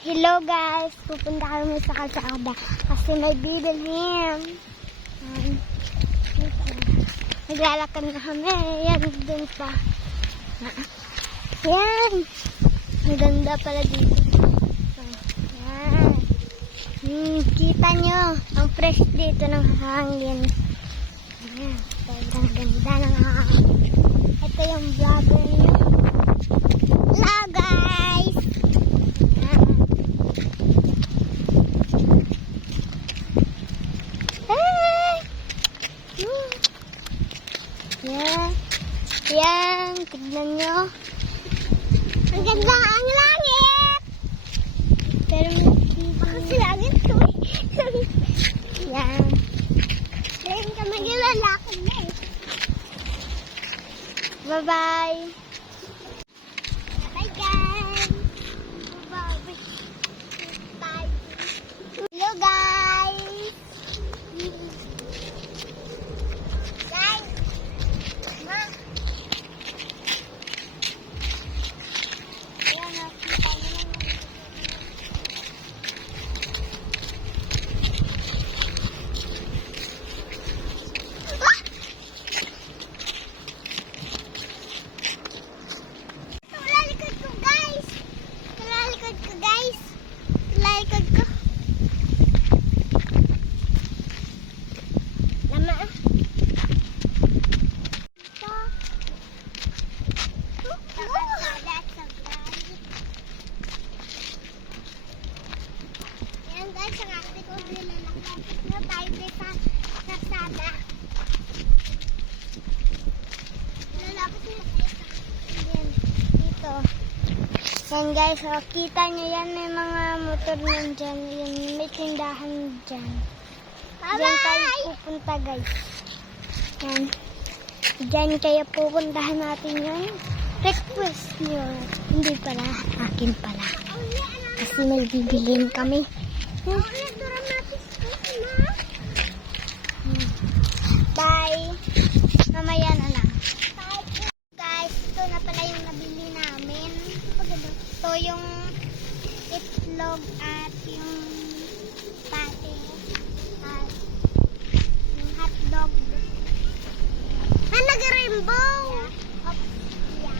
Hello guys, pupunta kami sa kalsada kasi may bibilhin. Naglalakad na kami. Yan, dun pa. Yan. Ang ganda pala dito. Yan. Kita nyo, ang fresh dito ng hangin. Yan. Sobrang ganda ng hangin. Ito yung vlogger nyo. Hello guys! Yan. Hey! Yan. Yan. Tignan nyo. Ang ganda ang langit! Pero kasi langit to eh. Yan. Ngayon ka maglalakad na eh. Bye-bye! Bye guys! Bye-bye! Bye! Hello guys! Guys! Ma! Ayan, nakita nyo naman. Lalikod ko guys! Lalikod ko guys! Lalikod ko! Lama ah! Ayan guys, ang ate ko nilalakad na tayo sa kalsada. Lalapit na tayo sa ayan, dito. Yan guys, oh, kita nyo yan, may mga motor nandyan. Yan, may tindahan dyan. Diyan tayo pupunta guys. Yan. Diyan kayo pupuntahan natin yan. Request nyo. Hindi pala, akin pala. Kasi may bibilin kami. Bye. Mamaya na lang. Guys, ito na pala yung nabili namin. Ito yung itlog at yung pate at yung hotdog. Nag-rainbow! Opya.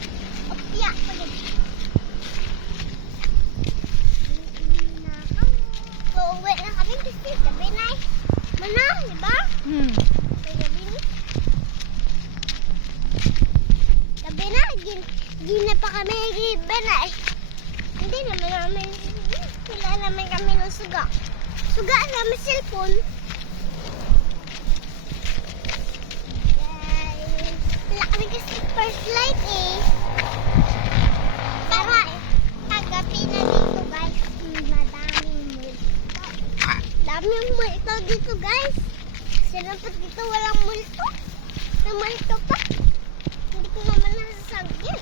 Opya. So, uwi na kami kasi gabi na eh. Mana, di ba? Gabi na. Gabi na, gina pa kami giba na eh. Hindi naman namin, wala naman kami ng suga. Suga namin cellphone. Wala kami kasi first light eh. Tara, agapi na dito guys. Madaming multo. Daming multo dito guys. Sinapat dito walang multo. May multo pa. Hindi ko naman nasasagyan.